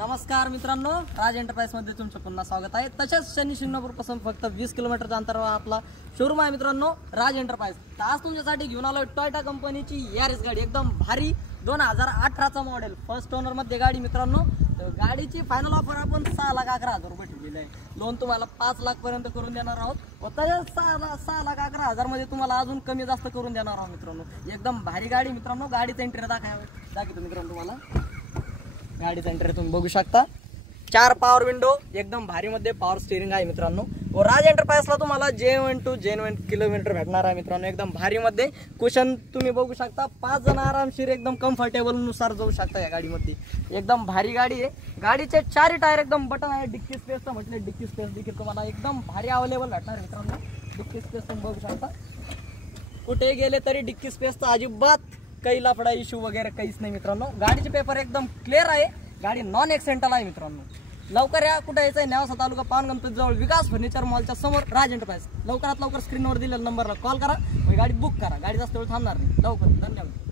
नमस्कार मित्रांनो, राज एंटरप्राइज मध्ये तुमचं पुन्हा स्वागत आहे। तसेच शनी शिंगणापूर पासून फक्त 20 किलोमीटरच्या अंतरावर आपला शोरूम आहे मित्रांनो, राज एंटरप्राइज। तर आज तुमच्यासाठी घेऊन आलोय टोयोटा कंपनीची यारिस गाडी, एकदम भारी 2018चा मॉडेल, फर्स्ट ओनर मध्ये गाडी मित्रांनो। तर गाडीची फायनल ऑफर आपण 6,11,000 रुपये ठेवलेली आहे। लोन तुम्हाला 5 लाख पर्यंत करून देणार आहोत व तसेच 6,11,000 मध्ये तुम्हाला अजून कमी जास्त करून देणार आहोत मित्रांनो। एकदम भारी गाडी मित्रांनो। गाडीचा इंटेरियर दाखवतो मित्रांनो तुम्हाला। गाडीचा इंटेरियर तुम्ही बघू शकता, 4 पॉवर विंडो, एकदम भारी मध्ये पॉवर स्टीअरिंग आहे मित्रांनो। व राज एंटरप्राइजला तुम्हाला जेन 2 जेन 1 किलोमीटर भेटणार आहे मित्रांनो। एकदम भारी मध्ये कुशन तुम्ही बघू शकता, 5 जण आरामशीर एकदम कम्फर्टेबल नुसार जाऊ शकता या गाडीमध्ये। एकदम भारी गाडी आहे। गाडीचे 4 टायर एकदम बटन आहे। डिक्की स्पेसचा म्हटले डिक्की स्पेस देखील तुम्हाला एकदम भारी अवेलेबल भेटणार मित्रांनो। डिक्की स्पेस तुम्ही बघू शकता, कुठे गेले तरी डिक्की स्पेसचा अजिबात काही लफडा इश्यू वगैरे काहीच नाही मित्रांनो। गाडीचे पेपर एकदम क्लिअर आहे। गाडी नॉन एक्सिडेंटल आहे मित्रांनो। लवकर या, कुठे यायचं आहे, नेवासा तालुका पान गणपती जवळ विकास फर्निचर मॉलच्या समोर राज एंटरप्राइज। लवकरात लवकर स्क्रीनवर दिलेल्या नंबरला कॉल करा, गाडी बुक करा। गाडी जास्त वेळ थांबणार नाही, लवकर। धन्यवाद।